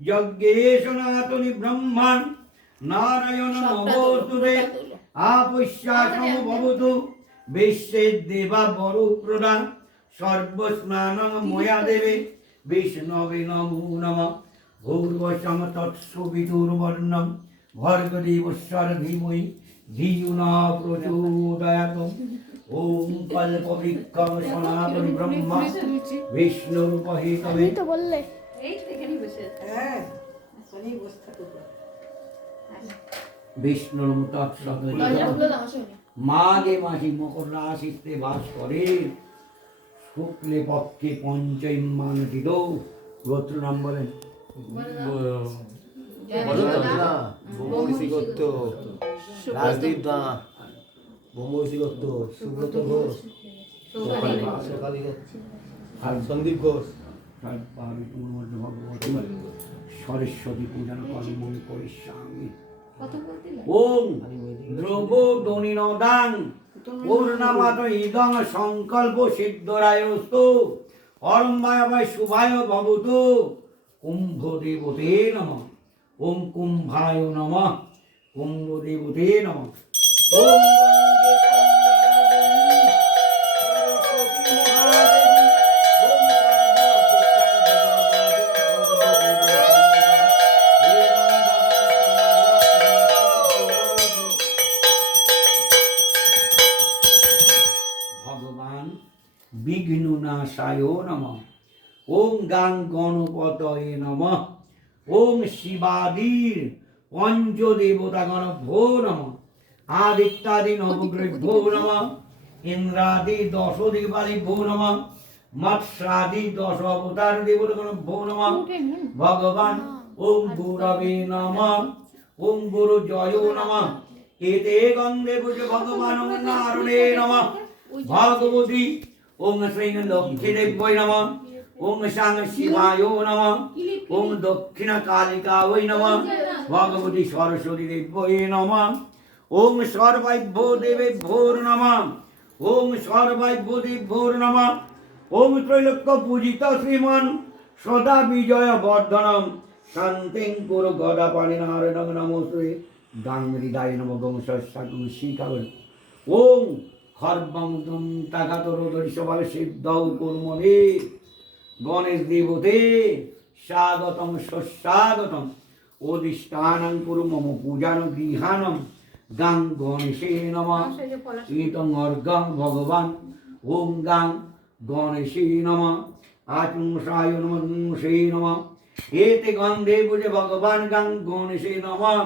যজ্ঞে সনাতনী ব্রহ্মাণ নারায়ণ নমস্তুতে আপস্যাসম ভবতু বিশ্বের দেবা বড় প্রদান সর্বস্নানং ময়া দেবে বিষ্ণবে নমো নমঃ ভূর্ভুবস্সুম তৎসবিতুর্বর্ণম ভর্গদেবস্যর ধীমহি ধিয়ো ন প্রচোদয়াৎ ওম কল্পবৃক্ষং সনাতনী ব্রহ্মা বিষ্ণুরূপহিতমে তো বললে এই তো এখানেই বসে আছে। হ্যাঁ ওখানেই বসে থাকুক। বিষ্ণুর তৎসবিতুর্বর্ণম দরজাগুলো দাও শুনি মাঘে মাসে মকর রাশিতে বাস করে শুক্লে পক্ষে পঞ্চমানটিত গোত্র নাম বলেন রাজদীপ দা বঙ্গবতী দত্ত সুব্রত ঘোষ কালী সন্দীপ ঘোষ সরস্বতী পূজন কর্ম করিষ্যামি কত বলতিলে? ওম দ্রব দনিনদাং পূর্ণমাত ইদং সংকল্প সিদ্ধরায়স্তু অরম্বায় শুভায় ভবতু কুম্ভ দেবতে নমঃ ওম কুম্ভায় নমঃ কুম্ভ দেবতে নমঃ ওম ভগবান বিঘ্ননাশায় নমঃ ওম গাং গণপতয়ে নমঃ ওম শিবাদির পঞ্চদেবতাগণ ভো নমঃ আদিত্যাদি নবগ্রহভ্যো নমঃ ইন্দ্রাদি দশ দেবালি ভো নমঃ মৎস্যাদি দশ অবতার দেবতাগণ ভো নমঃ ভগবান ওম গুরবে নমঃ ওম গুরু জয় নমঃ এতে গন্ধে বুঝে ভগবান নারণে নমঃ ভগবতী ওম শ্রী লক্ষ্মী দেব্যৈ নমঃ ওম সাং শিবায় নমঃ ওম দক্ষিণ কালিকা ওই নমঃ ভগবতী সরস্বতী দেব্যৈ নমঃ ওম সর্বাভ্যো দেবেভ্যো নমঃ ওম সর্বাভ্যো দেবেভ্যো নমঃ ওম ত্রৈলোক্য পূজিত শ্রীমান সদা বিজয় বর্ধনম শান্তিং পুরো গদা পানি নারায়ণ নমস্তে গাঙ্গরিদায় নম বংশস্যাগম শিখাবন ওম খর্বং দন্তাঘাতরোদরি সভাবে সিদ্ধৌ কুর্মণি গণেশ দেবতে স্বাগতম স্বাগতম অধিষ্ঠানং কুরু মম পূজান গৃহানম গাং গণেশে নমঃ ইতং অর্ঘং ভগবান ওম গাং গণেশে নমঃ আত্মসায় নমঃ নমঃ এতে গন্ধে বুঝে ভগবান গাং গণেশে নমঃ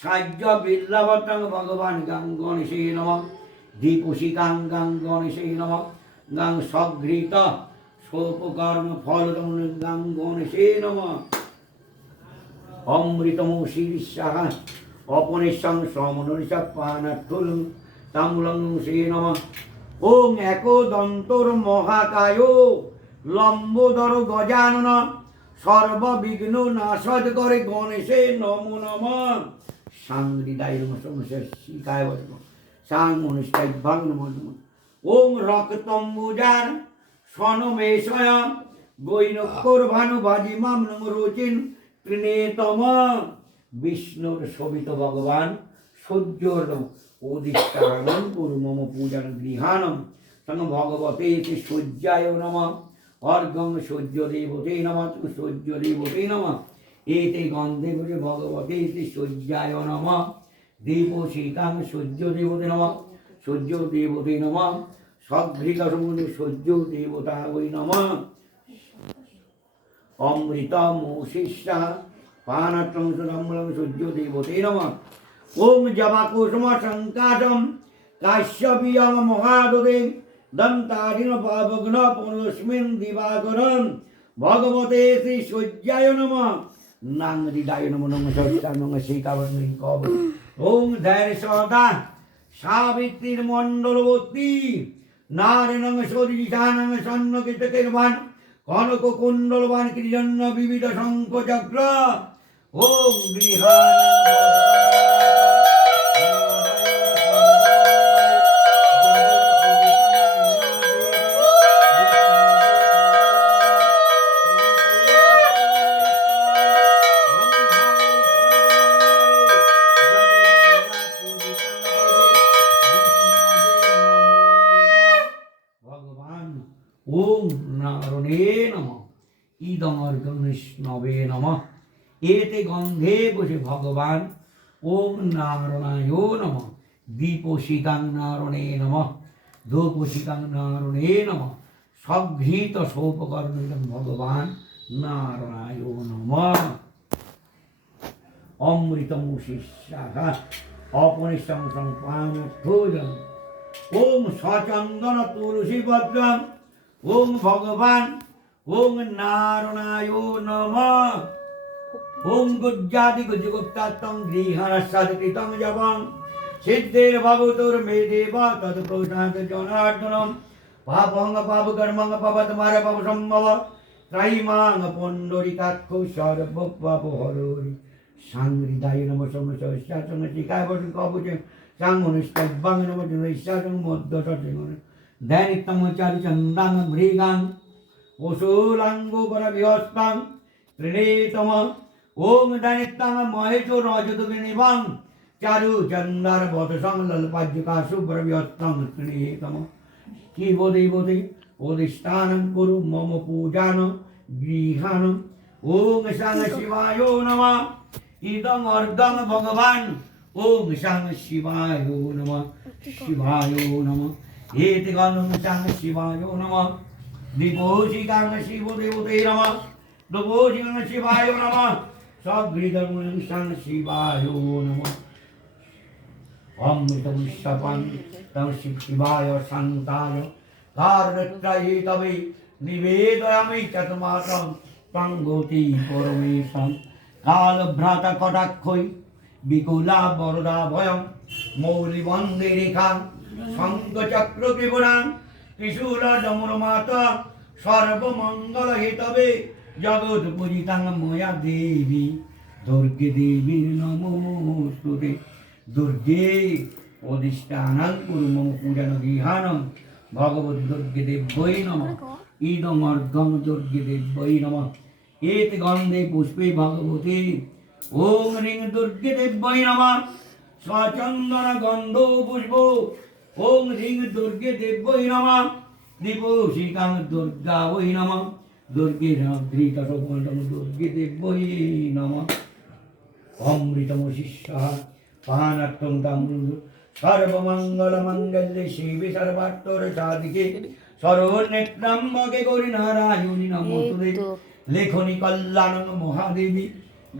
সাজ্য বিল্লাবতং ভগবান গাং গণেশে নমঃ দীপশিকাং গাং গণেশে নমঃ গাং সঘৃত সোপকর্ণ ফলদম গাং গণেশে নমঃ অমৃতম শীর্ষাহ অপনেশং সমনরিষপানাথুল তাম্বুলং সে নমঃ ওং একদন্তর মহাকায় লম্বোদর গজানন সর্ববিঘ্ন নাশদ করে গণেশে নমো নমঃ সাংহৃদায় নমঃ শিকায় বর্গ সাং মনুষ্যায় ভাগ নমঃ ওং রক্তম্বুজার স্বনমেশয় গৈনক্ষর ভানু বাজিমাম নম রোচিন ত্রিনেতম বিষ্ণুর শোভিত ভগবান সূর্যর অধিষ্ঠানম কুরু মম পূজান গৃহানম সং ভগবতে সূর্যায় নমঃ অর্ঘং সূর্য দেবতে নমঃ সূর্য দেবতে নমঃ এতে গন্ধে বুঝে ভগবতে সূর্যায় নমঃ দীপশিকাং সূর্য দেবতে নমঃ সূর্য দেবতে নমঃ সঘৃত সূর্য দেবতা ওই নমঃ অমৃতম শিষ্যা পানাত্রং সুরম্বলং সূর্য দেবতে নমঃ ওম জবা কুসুম সংকাশম কাশ্যপিয়ং মহাদুদে দন্তাদিন পাবগ্ন পুনস্মিন দিবাকরম ভগবতে শ্রী সূর্যায় নমঃ নাংরিদায় নমঃ নমঃ সত্যানং শিকাবর্ণি কব ওম ধৈর্য সদা সাবিত্রীর মণ্ডলবতী নারায়ণং সরিষানং সন্নকিতকেরবান কনক কুণ্ডলবান কৃজন্য বিবিধ শঙ্খ চক্র ওম ইদমর্গষ্ণবে নমঃ এতে গন্ধে বসে ভগবান ওম নারায়ণায় নমঃ দীপশিকাং নারণে নমঃ ধূপশিকাং নারণে নমঃ সঘৃত সৌপকর্ণিদং ভগবান নারায়ণায় নমঃ অমৃতমুষিষ্যাহা অপনিষ্ঠং সংপান ভোজন ওম সচন্দন তুলসী পদ্মং ওম ভগবান ওম নারায়ণায় নমঃ ওম গুজ্জাদি গুজগুপ্তাত্তং গৃহারসাদিতং জবং সিদ্ধের ভবতুর মে দেবা তদ প্রসাদ জনার্দনম পাপং পাপকর্মং পাপতমার পাপ সম্ভব ত্রাইমাং পুণ্ডরিকাক্ষ সর্ব পাপ হরি সাংহৃদায় নম সমস্যাচং শিখায় বসু কবুচ সাংহনুষ্ঠবাং নম জনৈষ্যাচং মধ্য সচিং दैनित्यं चारिचन्दां मृगां वसूलाङ्गो परविहस्तां त्रिनेतम ॐ दैनित्यं महेशो रजतविनिभां चारुचन्दार बतसं ललपाज्यका सुप्रविहस्तां त्रिनेतम कि बोधे बोधे अधिष्ठानं कुरु मम पूजान गृहान् ॐ सांग शिवाय नमः इदं अर्धं भगवान् ॐ सांग शिवाय नमः शिवाय नमः एति गणं सांग शिवाय नमः दीपोषिकां शिवदेवते नमः दुपोषिकां शिवाय नमः सगृदं सांग शिवाय नमः अमृतं शपं तं शिवाय शान्ताय कारत्रये तवे निवेदयामि चतुर्मात्रं पंगोति परमेशं कालभ्राता कटाक्षै विकुला वरदा भयं मौलिवन्दे रेखां शङ्खचक्र त्रिपुरां त्रिशूला डमरुमाता सर्वमङ्गल हेतवे जगत्पूजितां मया देवी दुर्गे देवी नमोस्तुते दुर्गे अधिष्ठानं कुरु मम पूजन गृहाणं भगवती दुर्गे देव्यै नमः इदं अर्घं दुर्गे देव्यै नमः एते गन्धे पुष्पे भगवती ॐ ह्रीं दुर्गे देव्यै नमः स्वचन्दन गन्धो पुष्पो ॐ ह्रीं दुर्गे देव्यै नमः दीपोषिकां दुर्गायै नमः दुर्गे धृतसोपण्डं दुर्गे देव्यै नमः अमृतमशिष्यः पानत्वं ताम्बूल सर्वमङ्गलमङ्गल्ये शिवे सर्वार्थसाधिके सर्वनेत्रम्बके गौरी नारायणि नमोस्तुते लेखनी कल्याणं महादेवी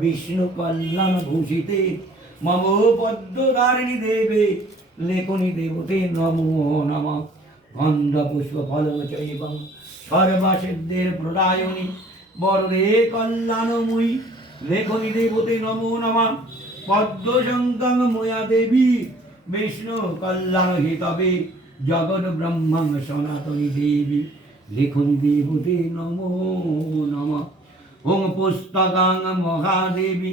विष्णु कल्याण भूषिते मम पद्मधारिणि देवे लेखनी देवते नमो नमः गन्धपुष्पफलं चैवं सर्वसिद्धेर प्रदायिनि वरदे कल्याणमयि लेखनी देवते नमो नमः पद्मशङ्कं मया देवी विष्णु कल्याण हेतवे जगद ब्रह्मं सनातनी देवी लेखनी देवते नमो नमः ओम पुस्तकां महादेवी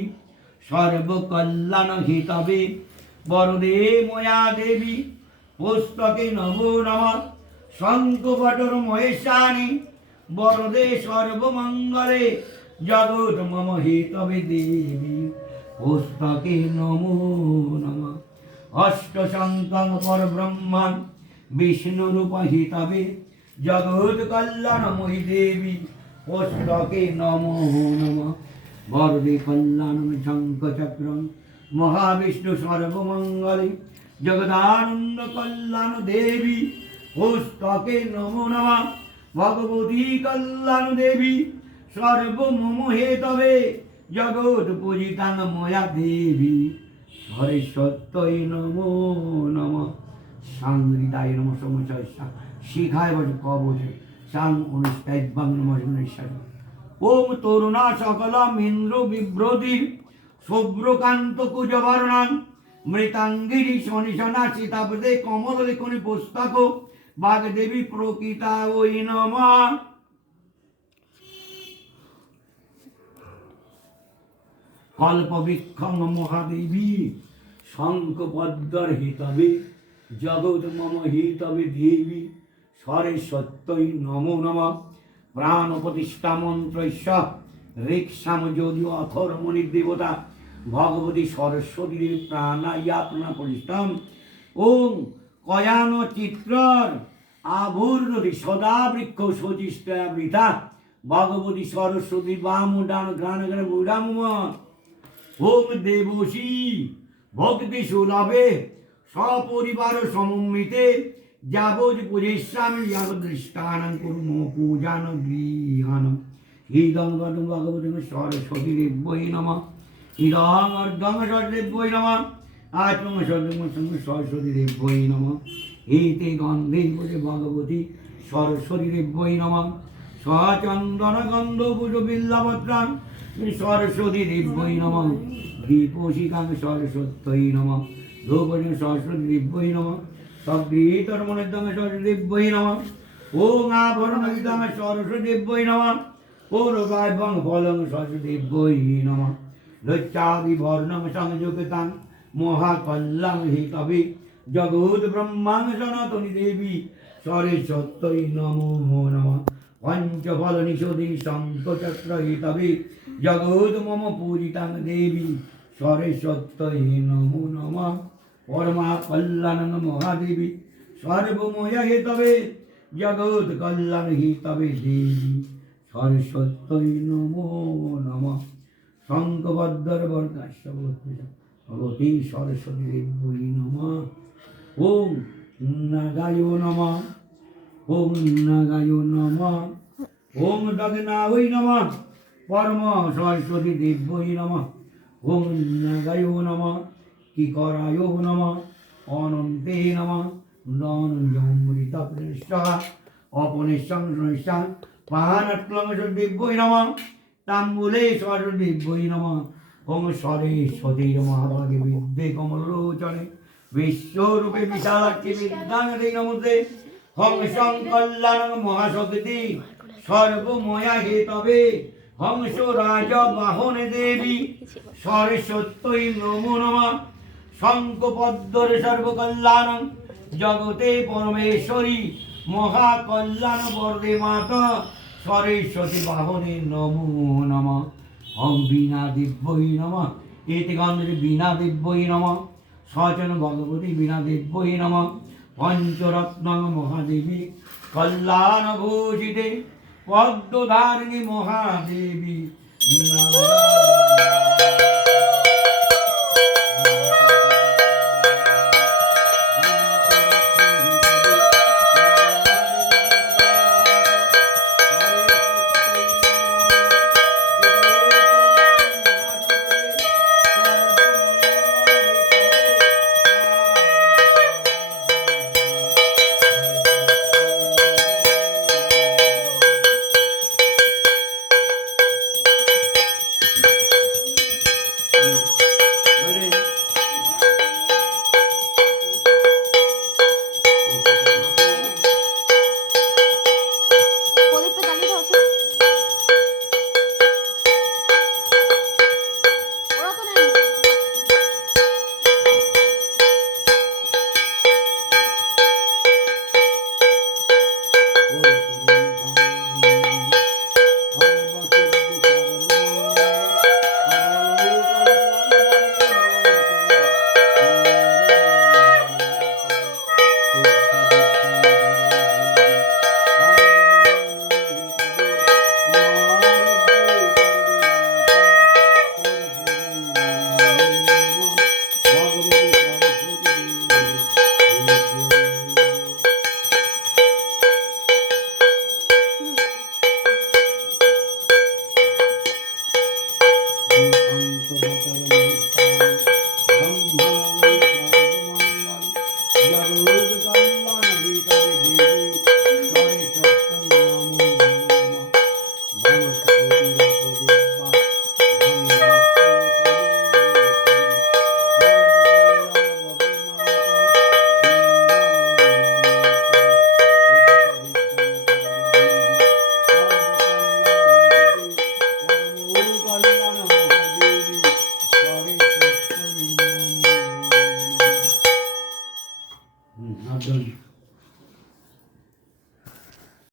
सर्वकल्याण हेतवे वरदे मया देवी पुस्तके नमो नमः शङ्खपटर महेशानि वरदे सर्वमङ्गले जगत् मम हेतवे देवी पुस्तके नमो नमः अष्टशङ्कं परब्रह्मं विष्णुरूपहितवे जगत् कल्याणमयि देवी पुस्तके नमो नमः वरदे कल्याणं शङ्खचक्रं महाविष्णु सर्वमङ्गले जगदानन्द कल्याण देवी पुस्तके नमो नमः भगवती कल्याण देवी सर्वमम हेतवे जगत् पूजितां मया देवी सरस्वत्यै नमो नमः सांहृदाय नमः समस्या शिखाय वज कवच सांग अनुष्ठैवं नमः गणेशाय ओम तरुणा सकलम इंद्र बिभ्रति शुभ्रकांत कुजवर्णं मृतांगिरी शनिशना सीतापदे कमल लेखनी पुस्तक बागदेवी प्रकृता ओई नमः कल्पवृक्षं महादेवी शङ्खपद्मर हितवे जगत् मम हितवे देवी सरस्वत्यै नमो नमः प्राणप्रतिष्ठा मन्त्रस्य ऋक्साम यदि अथर्वणि देवता भगवती सरस्वती देवी प्राणायापना प्रतिष्ठां ओम कयान चित्रर आभूर्णति सदा वृक्ष शोचिष्टा वृथा ভগবতী সরস্বতী বাম ডান গান গান বুড়াম ওম দেবশী ভক্তি সুলভে সপরিবার সমন্বিতে যাবৎ পূজেস্বামী যাবদৃষ্টানং কুর্ম পূজান গৃহান ইদং গদং ভগবতী সরস্বতী দেব্যৈ নমঃ ইদং অর্ধং সরস্বতী দেব্যৈ নমঃ আত্মং সরস্বতী দেব্যৈ নমঃ এতে গন্ধে বলে ভগবতী সরস্বতী দেব্যৈ নমঃ সচন্দন গন্ধ পুজ বিল্লপত্রাং সরস্বতী দেব্যৈ নমঃ দীপশিখাং সরস্বত্যৈ নমঃ ধূপং সরস্বতী দেব্যৈ নমঃ সগৃহীতর্মণিদ্যং সরস্বতী দেব্যৈ নমঃ ওং আভরণবিদং সরস্বতী দেব্যৈ নমঃ পৌরবাহ্যং ফলং সরস্বতী দেব্যৈ নমঃ লজ্জাবিবর্ণং সংযুক্তাং মহাকল্যাং হিতবে জগৎ ব্রহ্মাং সনাতনী দেবী সরস্বত্যৈ নমো নমঃ পঞ্চফল নিষোধী শঙ্খচক্র হিতবে জগৎ মম পূজিতাং দেবী সরস্বত্যৈ নমো নমঃ পরমা কল্যাণং মহাদেবী সর্বময়া হিতবে জগৎ কল্যাণ হিতবে দেবী সরস্বত্যৈ নমো নমঃ শঙ্খভদ্র বর্গাস্য ভগবতী সরস্বতী দেব্যৈ নমঃ ওম নাগায় নমঃ ওম নাগায় নমঃ ওম দগ্নাবৈ নমঃ পরম সরস্বতী দেব্যৈ নমঃ ওম নাগায় নমঃ কিকরায় নমঃ অনন্তে নমঃ নন্দমৃতপ্রেষ্ঠ অপনিঃসং সংস্থান পাহানত্লং দেব্যৈ নমঃ তাম্বুলে সরস্বতী দেব্যৈ নমঃ ওম সরস্বতীর মহাভাগে বিদ্যে কমলোচনে বিশ্বরূপে বিশালাক্ষী বিদ্যাঙ্গে নমস্তে হংসং কল্যাণং মহাশক্তি সর্বময়া হেতবে হংস রাজ বাহনে দেবী সরস্বত্যৈ নমো নমঃ শঙ্খপদ্মর সর্বকল্যাণং জগতে পরমেশ্বরী মহাকল্যাণ বরদে মাতা সরস্বতী বাহনে নমো নমঃ ওম বীণা দেব্যৈ নমঃ এতে গন্ধে বীণা দেব্যৈ নমঃ সচন ভগবতী বীণা দেব্যৈ নমঃ পঞ্চরত্নং মহাদেবী কল্যাণভূষিতে পদ্মধারিণী মহাদেবী প্রদীপটা জ্বালিয়ে দাও সে। ওরা তো নেই। অন্তঃ